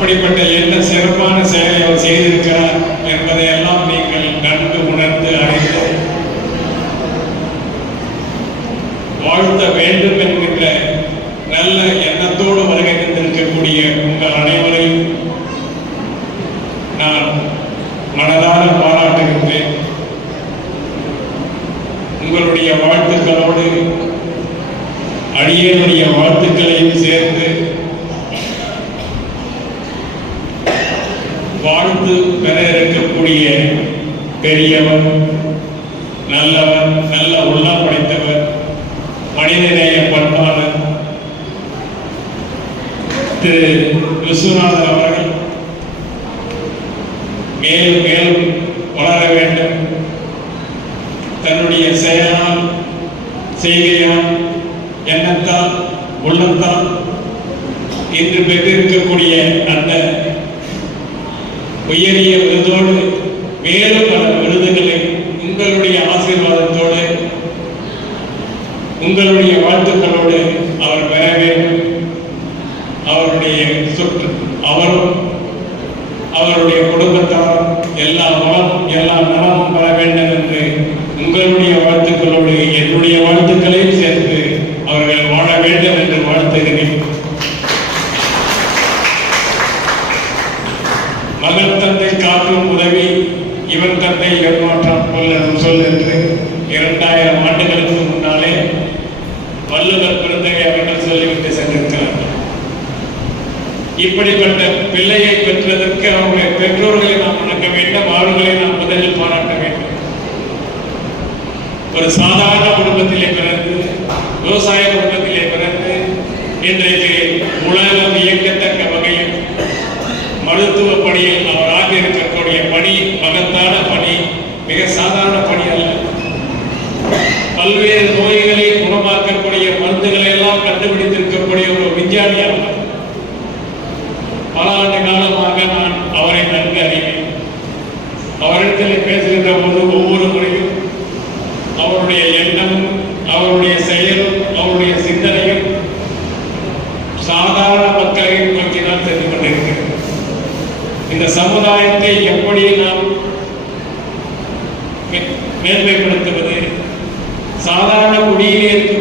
அப்படிப்பட்ட என்ன சிறப்பான செயலை அவர் செய்திருக்கிறார் என்பதை எல்லாம் நீங்கள் நன்கு உணர்ந்து அறிந்து வாழ்த்த வேண்டும் என்கின்ற நல்ல எண்ணத்தோடு வருகை தந்திருக்கக்கூடிய உங்கள் அனைவரையும் நான் மனதார பாராட்டுகின்றேன். உங்களுடைய வாழ்த்துக்களோடு அடியனுடைய வாழ்த்துக்களையும் சேர்ந்து வாழ்த்து பெற இருக்கக்கூடிய பெரியவர் நல்லவர் நல்ல உள்ளம் படைத்தவர் மனிதநேய பண்பாளர் திரு விஸ்வநாதர் அவர்கள் மேலும் மேலும் வளர வேண்டும். தன்னுடைய செயலால் செய்கையால் எண்ணத்தால் உள்ளத்தால் இன்று பெற்றிருக்கக்கூடிய உயரிய விருதோடு மேலும் பல விருதுகளை உங்களுடைய ஆசீர்வாதத்தோடு உங்களுடைய வாழ்த்துக்களோடு அவர் பெற வேண்டும் அவருடைய சுற்று அவரும் அவருடைய குடும்பத்தார் எல்லா வளம் எல்லா நலமும் பெற வேண்டும் என்று உங்களுடைய வாழ்த்துக்களோடு என்னுடைய வாழ்த்து சேர்த்து அவர்கள் வாழ வேண்டும் என்று வாழ்த்துகிறேன் மகன் தந்தை காக்கும் உதவி இவன் தந்தை ஏமாற்றம் கொள்ளதும் சொல் என்று இரண்டாயிரம் ஆண்டுகளுக்கு முன்னாலே வள்ளுவர் பிறந்தகை அவர்கள் சொல்லிவிட்டு சென்றிருக்கிறார்கள். இப்படிப்பட்ட பிள்ளையை பெற்றதற்கு அவருடைய பெற்றோர்களை நாம் வணங்க வேண்டும் அவர்களை நாம் முதலில் பாராட்ட வேண்டும். ஒரு சாதாரண குடும்பத்திலே பிறந்து விவசாய குடும்பத்திலே பிறந்து இன்றைக்கு உலகம் இயக்கத்தை பணியில் அவர் ஆக இருக்கக்கூடிய பணி மகத்தான பணி மிக சாதாரண பணி அல்ல. பல்வேறு நோய்களை குணமாக்கக்கூடிய மருந்துகளை எல்லாம் கண்டுபிடித்திருக்கக்கூடிய ஒரு விஞ்ஞானி அல்ல பல ஆண்டு காலமாக நான் அவரை நன்கு அறிவேன். அவரிடத்தில் பேசுகின்ற போது ஒவ்வொரு முறையும் அவருடைய எண்ணம் அவருடைய செயலும் அவருடைய சிந்தனையும் சாதாரண மக்களின் இந்த சமுதாயத்தை எப்படி நாம் மேன்மைப்படுத்துவது? சாதாரண குடியிலே இருக்கும்